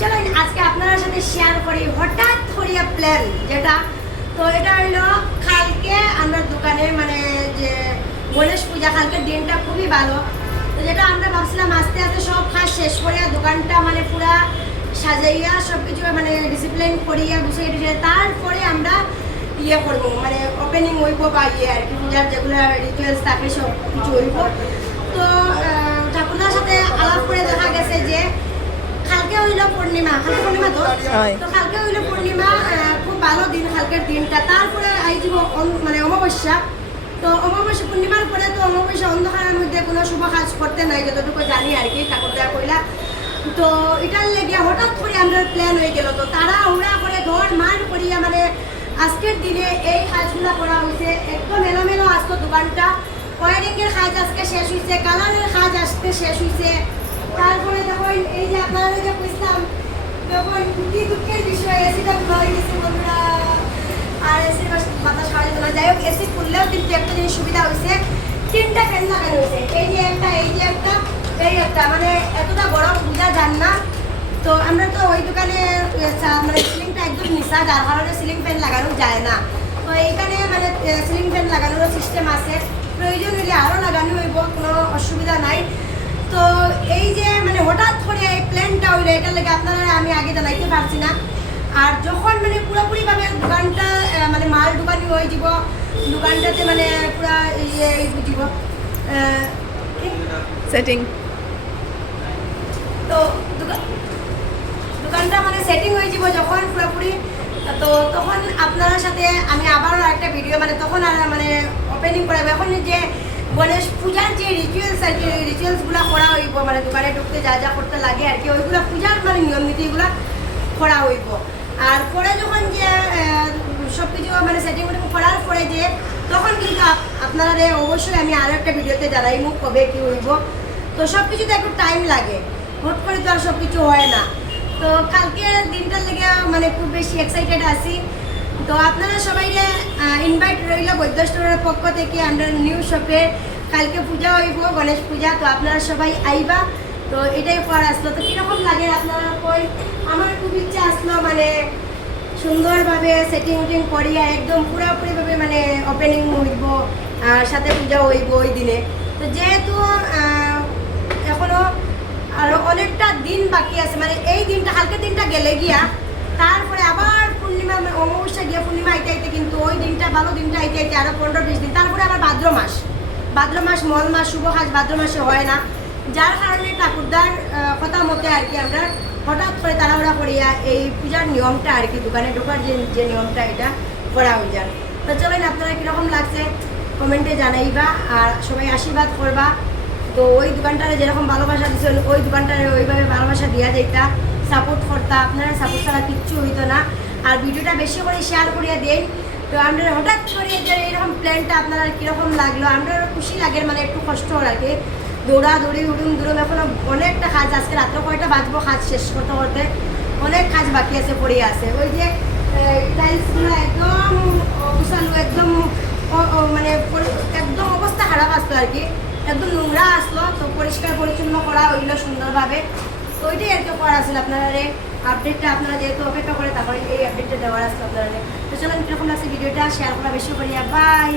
চলেন আজকে আপনার সাথে শেয়ার করি হঠাৎ করিয়া প্ল্যান যেটা। তো এটা হইলো কালকে আমরা দোকানে মানে যে গণেশ পূজা, কালকের দিনটা খুবই ভালো। তো যেটা আমরা ভাবছিলাম আস্তে আস্তে সব কাজ শেষ করিয়া দোকানটা মানে পুরা সাজাইয়া সব কিছু মানে ডিসিপ্লিন করিয়া গুছিয়ে টুছিয়ে তারপরে আমরা ইয়ে করবো মানে ওপেনিং হইব বা ইয়ে আর কি পূজার যেগুলো রিচুয়ালস থাকে সব কিছু হইব। তো ঠাকুরদার সাথে আলাপ করে দেখা গেছে যে কালকে হইল পূর্ণিমা, কালকে পূর্ণিমা তো কালকে হইল পূর্ণিমা, খুব ভালো দিন কালকের দিনটা। তারপরে আইজিব মানে অমাবস্যা। তো অমাবস্যা পূর্ণিমার পরে তো অমাবস্যা অন্ধকারের মধ্যে কোনো শুভ কাজ করতে নাই যতটুকু জানি আর কি ঠাকুরদা কইলা। তো এটার লেগে হঠাৎ করে আমরা প্ল্যান হয়ে গেল। তো তারা ওরা করে দৌড় মার করিয়া মানে আজকের দিনে এই কাজগুলো করা হয়েছে। একদম এলোমেলো আসতো দোকানটা, ওয়ারিংয়ের কাজ আজকে শেষ হয়েছে, কালারের কাজ আজকে শেষ হয়েছে। তারপরে যখন এই যে আপনারা যে বুঝলাম যখন কি দুঃখের বিষয় এসিটা হয়ে গেছে বন্ধুরা, আর এসির বাতাস খাওয়া যেত না। যাই হোক এসি খুললেও কিন্তু একটা জিনিস সুবিধা হয়েছে, 3টা ফ্যান লাগানো হয়েছে। এই যে একটা, এই যে একটা, এই একটা, মানে এতটা গরম বোঝা যান না। তো আমরা তো ওই দোকানে মানে সিলিংটা একদম নিচা, যার কারণে সিলিং ফ্যান লাগানো যায় না। তো এইখানে মানে সিলিং ফ্যান লাগানোর সিস্টেম আছে, প্রয়োজন হলে আরও লাগানো হইব, কোনো অসুবিধা নাই। তো এই যে মানে হঠাৎ করে এই প্ল্যানটা হইলো, এটার লেগে আপনারা আমি আগে জানাইতে পারছি না। আর যখন মানে পুরোপুরিভাবে দোকানটা মানে মাল দোকানি হয়ে যাব, দোকানটাতে মানে পুরা ইয়ে বুঝিব সেটিং, তো দোকানটা মানে সেটিং হয়ে যাব যখন পুরোপুরি। তো তখন আপনার সাথে আমি আবারও একটা ভিডিও মানে তখন আর মানে ওপেনিং করাবো। এখন যে গণেশ পূজার যে রিচুয়ালস আর কি, রিচুয়ালসগুলো করা হইব মানে দোকানে ঢুকতে যা যা করতে লাগে আর কি, ওইগুলো পূজার মানে নিয়ম নীতিগুলো করা হইব। আর পরে যখন যে সব কিছু মানে সেটিং করার পরে যে তখন কিন্তু আপনারা অবশ্যই আমি আরও একটা ভিডিওতে জানাইব কবে কী হইব। তো সব কিছুতে একটু টাইম লাগে, হুট করে তো আর সব কিছু হয় না। তো কালকে দিনটার লেগে মানে খুব বেশি এক্সাইটেড আছি। তো আপনারা সবাই ইনভাইট রইল বৈদ্য স্টোরের পক্ষ থেকে। আমরা নিউ শপে কালকে পূজা হইব, গণেশ পূজা। তো আপনারা সবাই আইবা। তো এটাই পর আসলো। তো কীরকম লাগে আপনারা কই? আমার খুব ইচ্ছা আসলো মানে সুন্দরভাবে সেটিং উটিং করিয়া একদম পুরোপুরিভাবে মানে ওপেনিং হইব, আর সাথে পূজা হইব ওই দিনে। তো যেহেতু এখনও আরও অনেকটা দিন বাকি আছে, মানে এই দিনটা কালকের দিনটা গেলে গিয়া তারপরে আবার পূর্ণিমা অমাবস্যা গিয়া পূর্ণিমা আইতে আইতে কিন্তু ওই দিনটা ভালো দিনটা আইতে আইতে আরও 15-20 দিন, তারপরে আবার ভাদ্র মাস মল মাস, শুভ কাজ ভাদ্র মাসে হয় না। যার কারণে ঠাকুরদার কথা মতে আর কি আমরা হঠাৎ করে তাড়াহুড়া করিয়া এই পূজার নিয়মটা আর কি দোকানে ঢোকার যে নিয়মটা এটা করা হয়ে যায়। তো চলেন আপনারা কীরকম লাগছে কমেন্টে জানাইবা, আর সবাই আশীর্বাদ করবা। তো ওই দোকানটারে যেরকম ভালোবাসা দিচ্ছেন ওই দোকানটারে ওইভাবে ভালোবাসা দিয়া যাইতা, সাপোর্ট করতা। আপনারা সাপোর্ট ছাড়া কিচ্ছু হইতো না। আর ভিডিওটা বেশি করে শেয়ার করিয়া দেন। তো আমরা হঠাৎ করে যে এরকম প্ল্যানটা আপনারা কীরকম লাগলো, আমরা খুশি লাগে, মানে একটু কষ্ট লাগে, দৌড়াদৌড়ি উড়ুম দুরুম। এখনও অনেকটা কাজ, আজকে রাত্রে কয়টা বাজবো কাজ শেষ করতে করতে, অনেক কাজ বাকি আছে, পড়ে আছে। ওই যে টাইলসগুলো একদম গুছানো, একদম মানে একদম অবস্থা খারাপ আসতো আর কি, একদম নোংরা আসলো। তো পরিষ্কার পরিচ্ছন্ন করা হইলো সুন্দরভাবে। তো ওইটাই আর কি করা আসলে আপনারা আপডেটটা আপনারা যেহেতু অপেক্ষা করে তারপরে এই আপডেটটা দেওয়ার আসলো আপনারা। তো চলেন কীরকম লাগছে ভিডিওটা শেয়ার করা বেশি করিয়া। বাই।